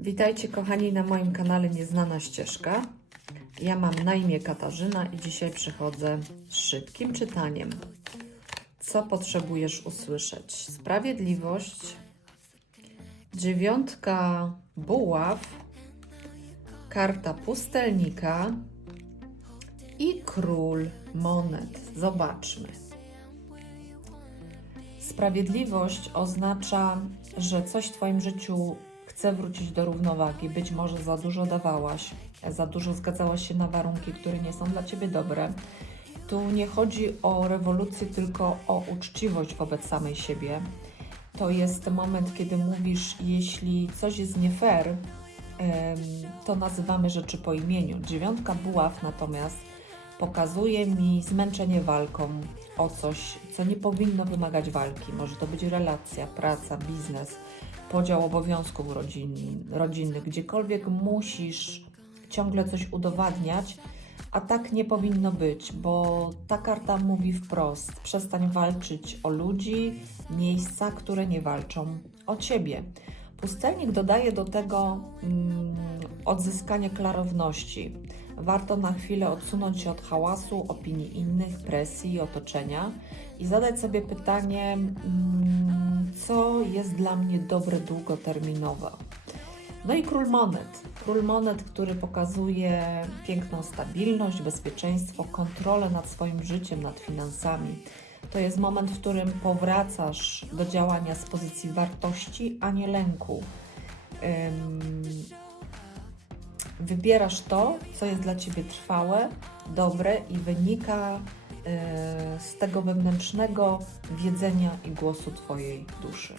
Witajcie kochani na moim kanale Nieznana Ścieżka. Ja mam na imię Katarzyna i dzisiaj przychodzę z szybkim czytaniem. Co potrzebujesz usłyszeć? Sprawiedliwość, dziewiątka buław, karta pustelnika i król monet. Zobaczmy. Sprawiedliwość oznacza, że coś w Twoim życiu chce wrócić do równowagi. Być może za dużo dawałaś, za dużo zgadzałaś się na warunki, które nie są dla Ciebie dobre. Tu nie chodzi o rewolucję, tylko o uczciwość wobec samej siebie. To jest moment, kiedy mówisz, jeśli coś jest nie fair, to nazywamy rzeczy po imieniu. Dziewiątka buław natomiast pokazuje mi zmęczenie walką o coś, co nie powinno wymagać walki. Może to być relacja, praca, biznes, podział obowiązków rodzinnych, gdziekolwiek musisz ciągle coś udowadniać, a tak nie powinno być, bo ta karta mówi wprost: przestań walczyć o ludzi, miejsca, które nie walczą o ciebie. Pustelnik dodaje do tego mm, odzyskanie klarowności. Warto na chwilę odsunąć się od hałasu, opinii innych, presji i otoczenia i zadać sobie pytanie, mm, co jest dla mnie dobre długoterminowo. No i król monet. Król monet, który pokazuje piękną stabilność, bezpieczeństwo, kontrolę nad swoim życiem, nad finansami. To jest moment, w którym powracasz do działania z pozycji wartości, a nie lęku. Ym, wybierasz to, co jest dla ciebie trwałe, dobre i wynika y, z tego wewnętrznego wiedzenia i głosu Twojej duszy.